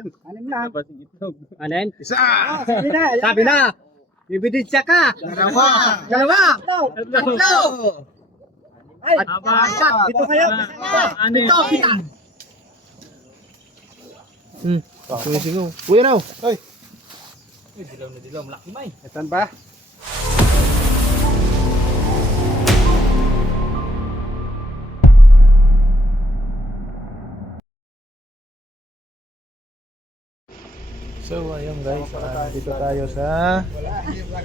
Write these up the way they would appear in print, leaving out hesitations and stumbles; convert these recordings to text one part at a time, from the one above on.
Anim na. Alin? Isa! Sabi na! Bibiditsya ka! Dalawa! Dalawa! Tatlo! Ay! Apat! Dito kayo! Dito! Kita! Sigaw. Kuya Raw. Ay. Dilaw na dilaw. Malaki may. Etan ba? So, ayun guys. Dito tayo sa...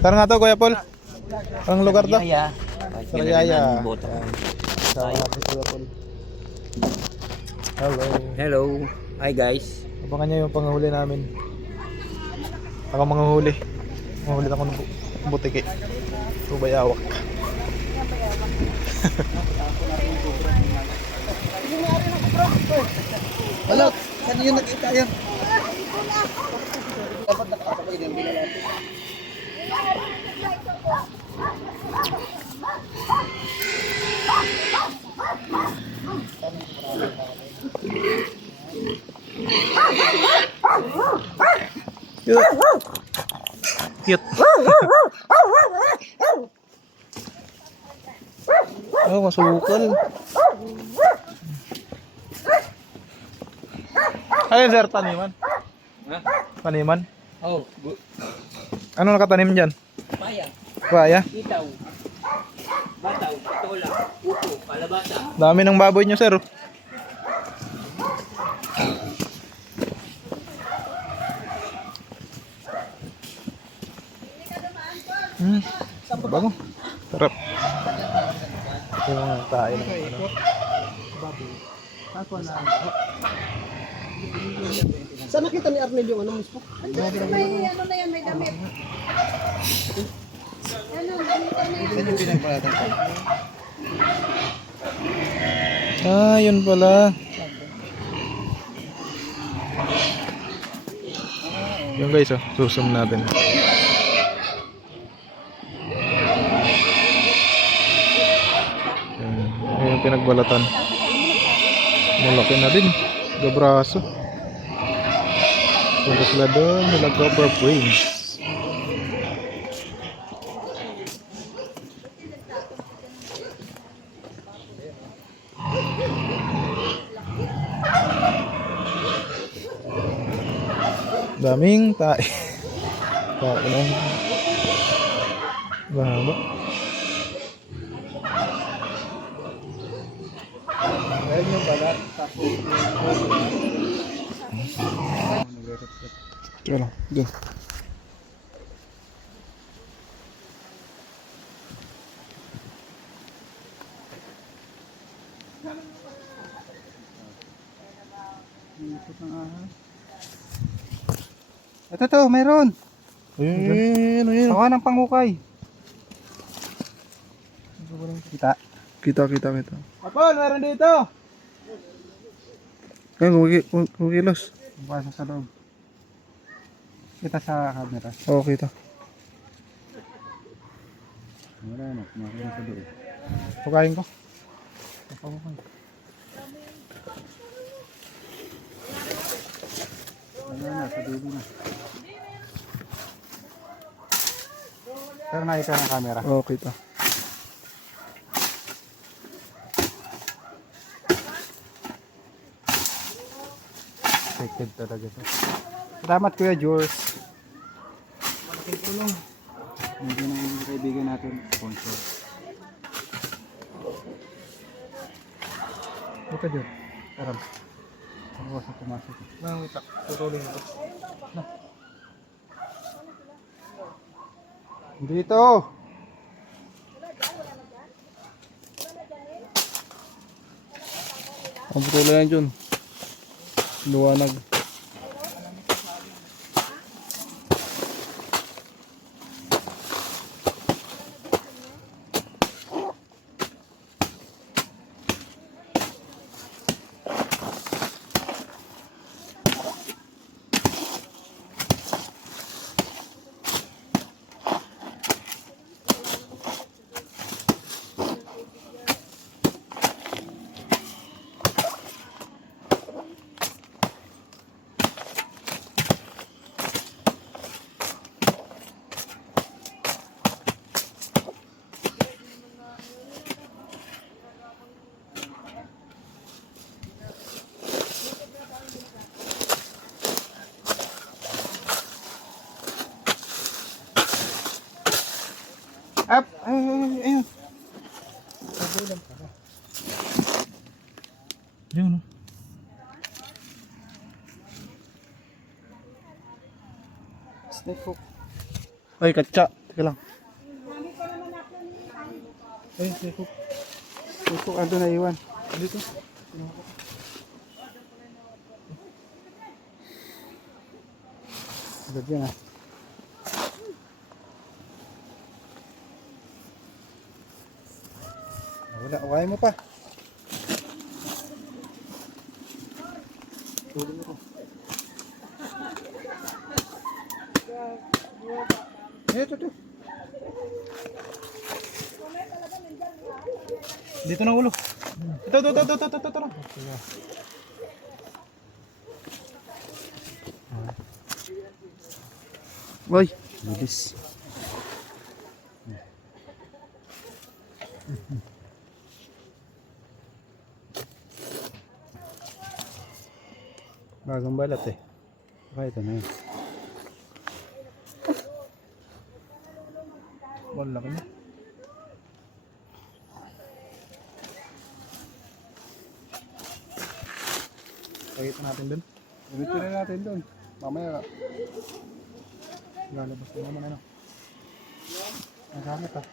Saan nga to, Kuya Paul? Ang lugar to? Yaya. Sa Yaya. Sa Kuya Paul. Hello. Hello. Hi guys. Abangan nyo yung panghuli namin. Ako manghuli. Manghuli ako ng butiki. Tubayawak. Wala! Saan yun nakita yan? Dapat nakakapagin yung bilang natin. Cute. Oh, masukal. Ayun sir, taniman. Ha? Taniman. Oh. Ano nakatanim dyan? Paya. Paya? Itaw. Bataw. Tola. Upo. Palabasa. Dami ng baboy nyo sir. Bago. Sarap. Yung mga tayo ng ano. Saan nakita ni Arnel yung ano mismo? May ano na yan, may damit. Ano, damit na yan. Yan yung pinagbalatan ko. Ah, yun pala. Yung guys, oh, susum natin. Yan yung pinagbalatan. Malaki na din. Gabraso. Punta sila doon, nila cover frames. Daming tae. Tae lang. Bahaba. Ayan yung balat. Tira lang. Go. Ito to, meron. Ayun. Tawa ng pangukay. Kita. Kita. Apol, meron dito. Ayun, kukilos. Pasok sa loob. Kita sa camera. Oo, kita. Wala na, kumain sa loob. Pakain ko. Wala na, sa dulo na. Pero nakita ng camera. Oo, kita. Expected talaga to. Salamat Kuya George. Malaking tulong. Hindi na yung kaibigan natin sponsor. Ito George. Taram. Ako sa pumasok. Nangita. Tutuloy na ito. Dito. Ang tutuloy yan dyan. Luwanag. Up! Ayun. Yun. Snake hook. Ay, katsa. Teka lang. Ayun, snake hook. Snake hook, ando na iwan. Dito. Agad yan ah. Wala, kaya mo pa. Tulong mo. Ito. Dito na ulo. Ito. Boy, bilis. Bagong balat eh. Baka ito na yun. Wala ka na. Pakita natin dun. Gamitin na natin doon. Mamaya. Lalabas na naman ano. Ang gamit ah.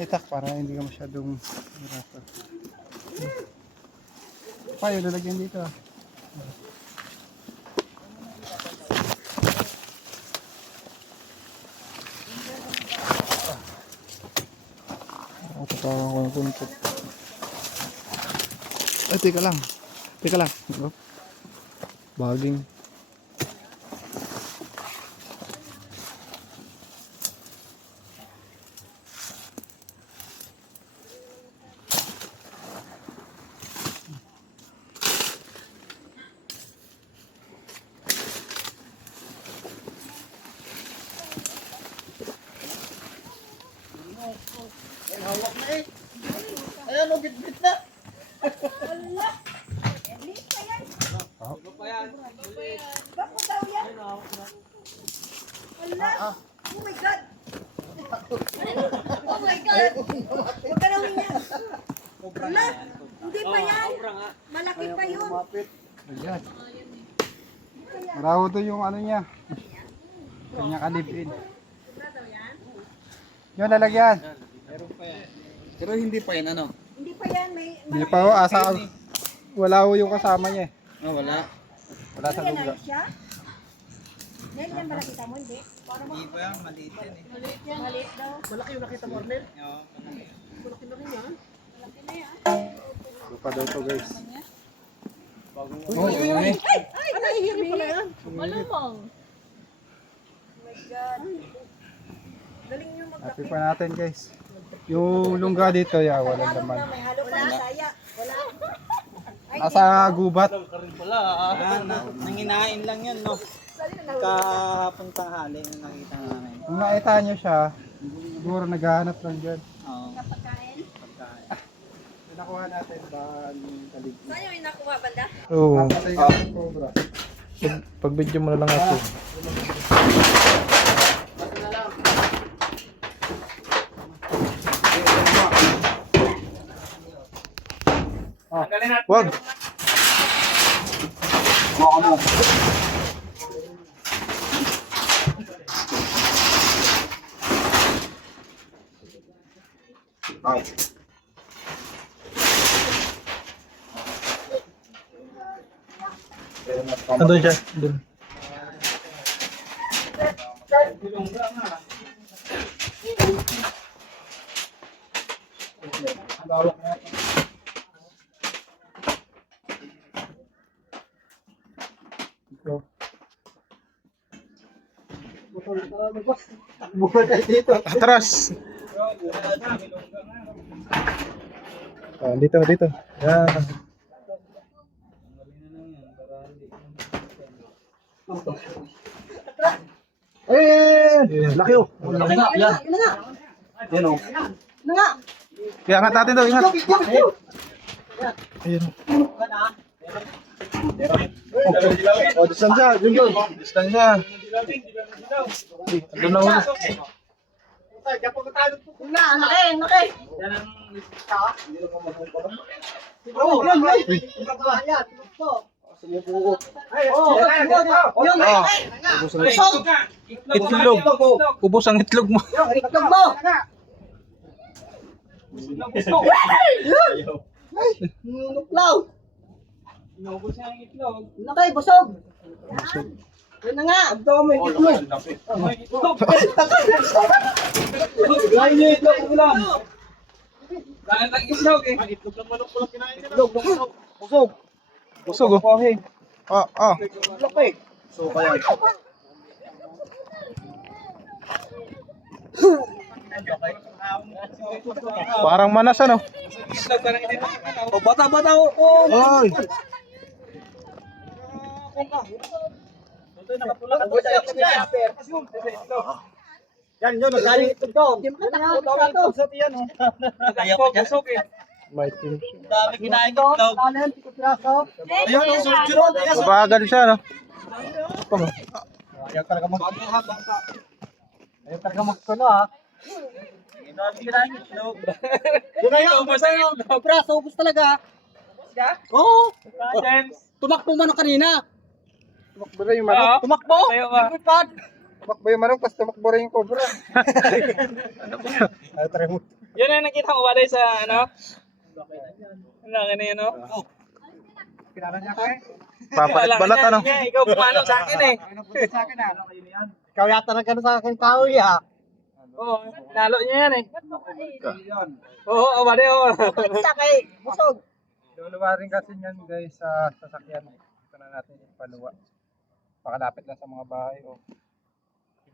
Itak para hindi ka masyadong hirap. Payo, lalagyan dito ah. Tatawan ko ng puntot. Ay, teka lang. Oh. Baging. Bako daw yan. Wala. Oh my God. Oh my God. Huwag ka daw yan. Wala. Hindi pa yan. Malaki pa yun. Ayan. Maraho to yung ano niya. Kanya kalibin. Yung lalagyan. Pero hindi pa yan ano? Hindi pa yan. Hindi pa ho, asa wala ho yung kasama niya eh. Oh, wala. Wala sa Yan lugar. na siya. Ngayon yan ba nakita mo? Hindi. Hindi pa yan, maliit yan eh. Maliit daw. Oo, Ito pa daw to guys. Ay, nahihiri pala yan. Malamang. Oh my God. Galing nyo Happy pa natin guys. Yung lungga dito, wala naman. May halo pa na saya. Wala. Nasa gubat. wala. Nanginain lang yan, no? Kapuntang hali na nakita namin. Kung nakita nyo siya, siguro naghahanap lang dyan. Oo. Pagkain. Pinakuha natin ba yung kaligid? Saan yung inakuha banda? Oo. Patay ka ng cobra. Pag video mo na lang ako. Wag. Andun siya. Andun. Bukan kayo dito. Atras. Dito. Yan. Laki oh. Laki nga, yan. Yun na nga. Yan o. Yun na nga. Kaya angat natin daw, ingat. Ayun. O, distansya. Yun. Distansya. Doon na ulo. Itlog. Ubos ang itlog mo. Nuklaw. Inubos niya ang itlog. Nakay, busog. Yun na nga. Ang dami itlog. Lain niyo itlog ko lang. Lain lang itlog eh. Itlog ng manok ko lang kinain nila. Itlog ng manok. Busog. Busog oh. Ah. Itlog eh. So kaya. Parang manas ano. Itlog parang hindi na. Oh, bata-bata oh. Ay. Yan yun, nagkaling itlog doon. Hindi mo nakakasado. Kaya pa busog eh. May team. Dami kinain itlog. Kanan, tiko piraso. Ayun, ang sunod-sunod. Bagal siya no. Ayaw talaga mag-bangka. Ayaw talaga mag-kuno ha. Dami kinain itlog. Yun na yun, ubus na yun. Piraso, ubus talaga. Oo. James. Tumakbo man kanina. Tumakbo rin yung manok. Tumakbo. Tayo ka. Lipad. Tumakbo yung manok, tapos tumakbo rin yung cobra. Ay, try mo. Yun na yung nakita ko ba sa ano? Ang laki na yun, no? Kilala niya ka eh. Papalit balat ano. Ikaw pumano sa akin eh. Sa akin ah. Ikaw yata na gano'n sa akin kahoy ha. Oo, nalo niya yan eh. Oo, bade oo. Sakay, busog. Luluwa rin kasi niyan guys sa sasakyan. Ito na natin ipaluwa. Pakalapit lang sa mga bahay. Oh.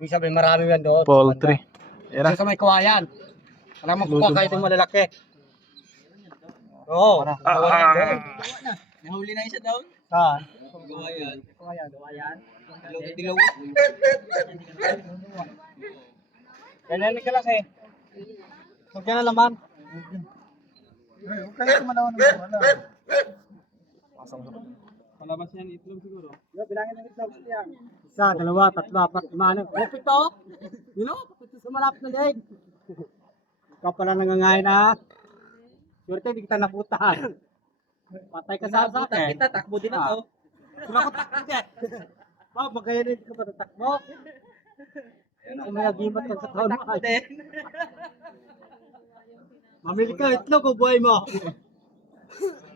Ibig sabihin marami yan doon. Poultry. Yan na. Sa may kawayan. Alam mo kukuha kayo itong malalaki. Oo. Nahuli na isa daw. Saan? Gawayan. Kawayan. Dilaw. Ganyan ka lang eh. Huwag ka na laman. Ay, huwag kayo kumalawan ng wala. Palabas yan itlog siguro. Bilangin ng itlog siya. Isa, dalawa, tatlo, apat, lima, ano. Oh, pito. You know, pito sa malapit na leg. Ikaw pala nangangain na. Swerte, hindi kita naputahan. Patay ka sa akin. Kita, takbo din ako. Wala ko takbo dyan. Magayon ka pa na takbo. Kung may agimat ka sa taon mo. Mamili ka itlog o buhay mo.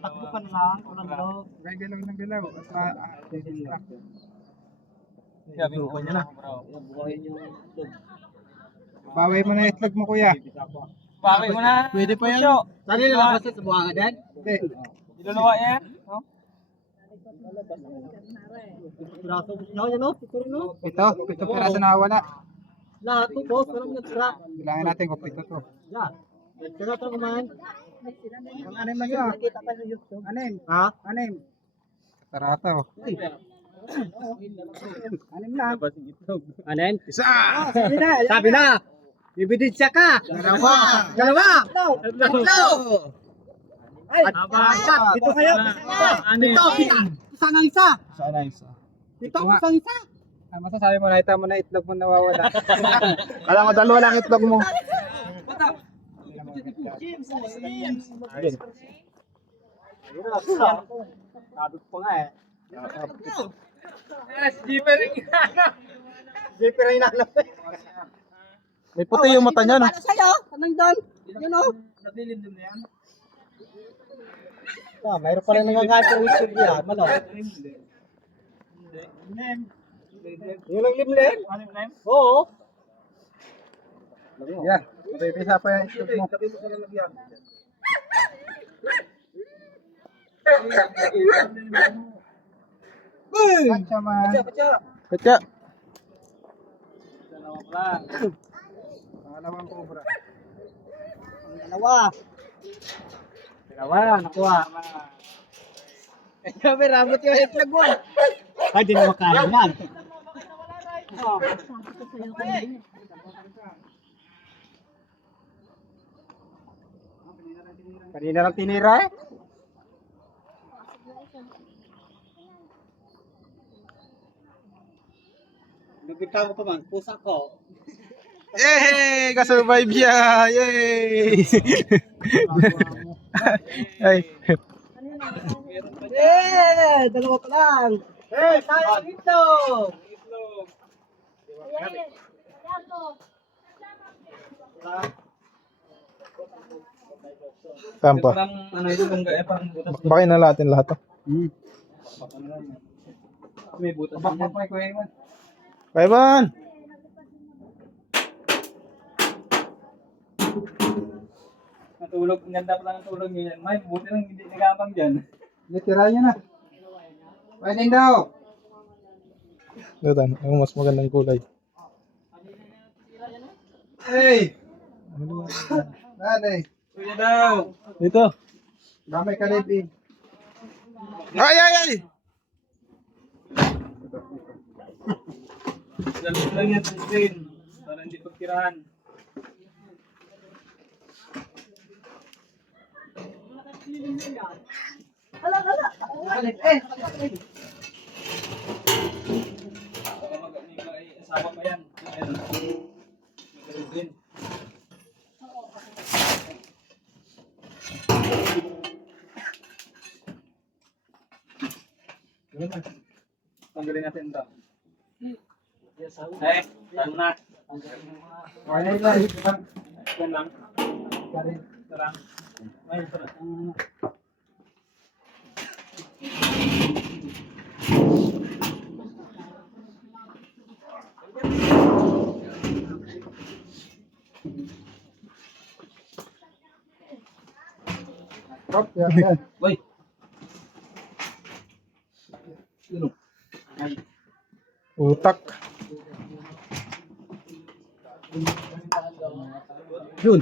Takbo ka na lang. Walang loob. Huwag galaw ng galaw. Sabi ko niya na. Baway mo na yung itlog mo kuya. Bakit mo na? Pwede pa yan. Saan nila labas sa buhanga din? Hindi. Iluluwa yan. No? Piraso gusto nyo yan o? Pito rin o? Pito piraso na wala. Lahat to boss. Walang natira. Bilangin natin kung pito to. Yan. Kaya ito kumain. Ang anim lang yun. Anim. Ha? Anim. Tarata oh. Anim lang. Anen? Isa! Sabi na! Bibiditsya ka! Dalawa! Tatlo! Ito kayo! Ito! Isa ng isa! Sana isa. Ito! Isang isa! Ano masasabi mo? Nakita mo na itlog mo nawawala. Kala mo dalawa lang itlog mo. Sabi ko pa nga eh. Jeeper rin. Jeeper ay nanap eh. May puti yung mata niya no. Ano sa'yo? Anong doon? Yun o. Naglilimlim na yan. Mayroon pa rin nangangahit ng isip niya. Malo. Yung lang limlim? Oo. Yeah. Baby sa pa yung itlog mo. Pacha man. Katya. Pangalawang cobra. Dalawa. Dalawa, nakuha. Kaya may ramot yung itlog mo. Ay, di na makain man. Kanina lang tinira eh. Nagpita ko pa man, pusa ko. Yay! Kasurvive siya! Yay! Ay. Eh, dalawa pa lang. Eh, tayo dito. Saan pa? Parang ano ito, parang butas. Bakain na natin lahat to. May butas. Bakit may kuya Iwan? Kaiban! Natulog, ang ganda pala ng tulog niya yan. May, buti lang hindi nagabang dyan. Tira niya na. Pwede daw. Dito, ang mas magandang kulay. Hey! Nanay. Kuya daw. Dito. Dami ka libre. Ay, ay, ay! Dalit lang yan sa screen. Para hindi pagtirahan. Baka mag-ani ka, asawa pa yan. Ayan. Magaling din. Tanggalin natin ito. Eh, ano na? Okay lang. Yan lang. Ito lang. Ay, ito na. Prop, yan. Uy! Yun o. Ay. Utak. Yun.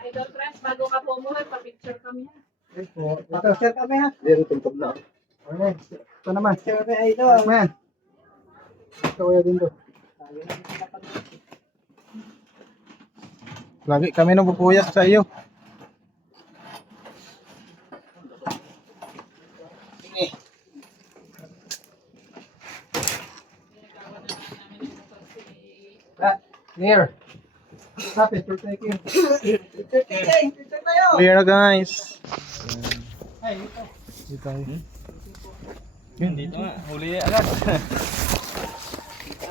Idol friends, bago ka po umuwi, pa-picture kami ha. Ito. Share kami ha. Pero tuntog na. Okay. Ito naman. Share kami idol. Ano yan? Ito kuya din doon. Lagi kami nang pupuyat sa iyo. Here. Stop it. You're taking. Picture tayo. Clear na guys. Dito tayo. Yun, dito nga. Huli agad.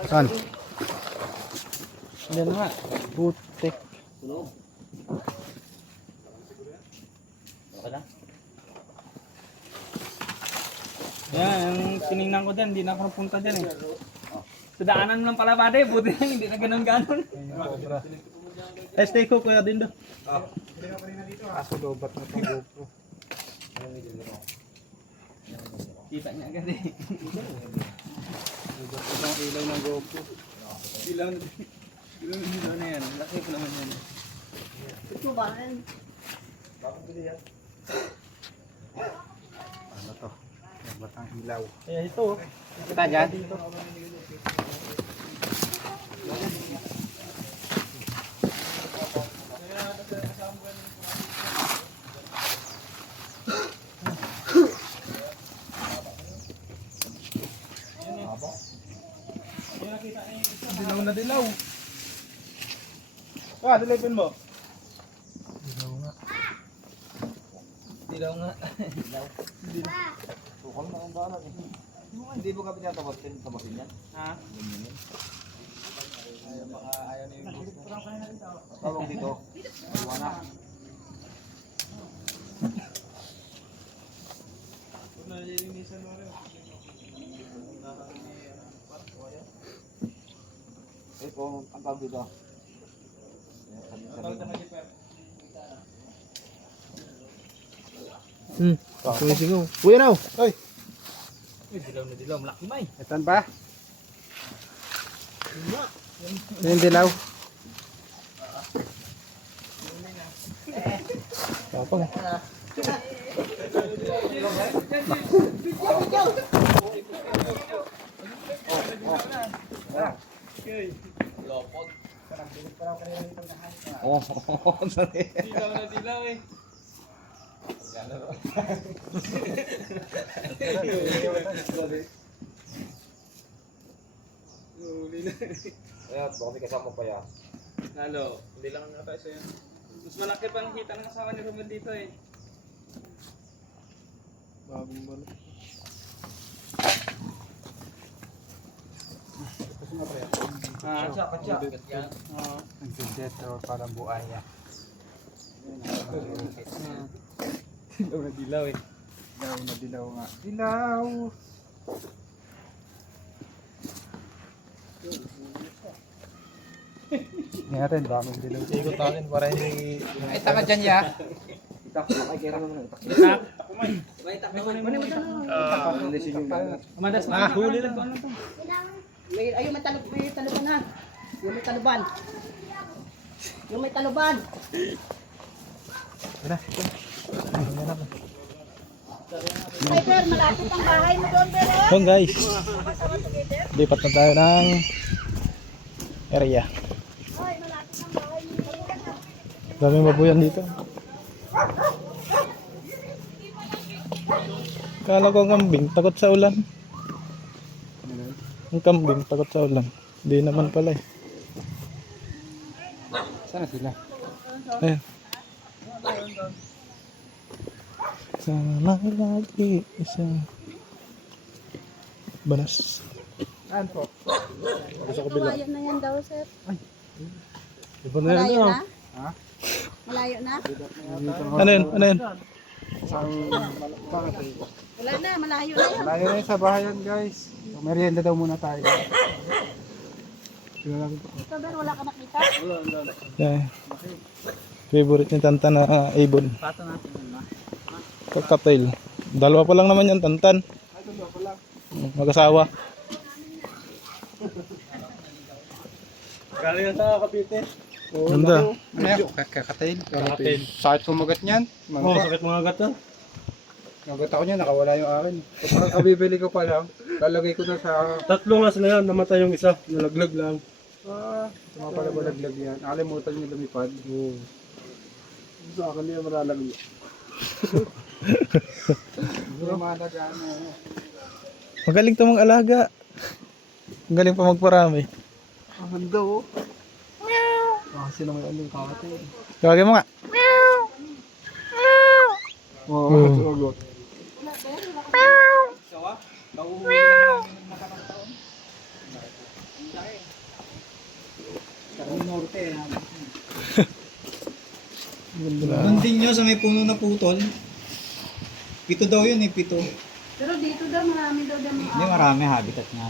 Saan? Yan nga. Putik. Yan, ang tinignan ko dyan, hindi na ako napunta dyan eh. Sa daanan mo lang pala bade, buti lang, hindi na ganun-ganun. Stay ko kuya din do. Aso lobat na itong GoPro. Kita niya agad eh. Ang ilaw ng GoPro. Ilaw na yan, laki ko naman yan. Ito ba? Ano to? Batang ilaw. Eh ito. Kita dyan? Dilaw na dilaw. Ah, dilipin mo. Ilaw nga. Hindi mo kami tatabasin yan? Ha? Ayaw na yung gusto. Tawag dito. Iwana. Eh kung ang tawag dito. Sumisigaw. Kuya now. Oy. Dilaw na dilaw, malaki may. Itan ba? Yung dilaw. Tapang. Oo, sorry. Dilaw na dilaw eh. Huli na. Ayan, baka may kasama pa yan. Lalo, hindi lang nga tayo sa'yo. Mas malaki pa nakita ng asawa ni Romel dito eh. Bagong balo. Katsa. Nagsiset o parang buaya. Dilaw na dilaw eh. Dilaw na dilaw nga. Dilaw! Hindi natin, daming dilaw. Ikot natin para hindi... Ay, taka dyan ya. Itak, makikira naman. Itak. Hindi siya yung Madas na. Huli na. Ayun, may taluban na. Yung may taluban. Yung may taluban. Ay, Ber, malapit ang bahay mo doon, Ber. Yun guys, lipat na tayo ng area. Ay, malapit ang bahay mo. Daming babuyan dito. Kala ko ang kambing, takot sa ulan. Ang kambing, takot sa ulan. Hindi naman pala eh. Saan sila? Ayan. Sana lagi isang banas. Saan po? Malayo na yan daw, sir. Iba na Malayo na? Ha? Malayo na? Ano yun? Ano yun? Saan? Bakit? Wala na, malayo na yan. Malayo na yun sa bahayan guys. So, merienda daw muna tayo. Tingnan natin po. Ito, Ber, wala ka nakita? Yeah. Favorite ni Tantan na ibon. Pato natin yun, ma. Cocktail. Dalawa pa lang naman yan, Tantan. Mag-asawa. Galing na sa Cavite. Ganda. Ano yan? Kakatail? Kakatail. Sakit kumagat niyan. Oo, sakit mga gata. Nagat ako niya, nakawala yung akin. Kapag kabibili ko pa lang, lalagay ko na sa... Tatlo nga sila yan, namatay yung isa. Nalaglag lang. Mga pala balaglag yan. Nakalimutan niya lumipad. Sa akin niya malalaglag. Hindi malagaan na. Magaling to mag-alaga. Magaling pa magparami. Ang ganda oh. Kasi naman ano yung kakatail. Kawagin mo nga. Oo, sumagot. Doon din nyo sa may puno na putol. Pito daw yun eh, pito. Pero dito daw, marami daw mga Hindi marami habitat nga.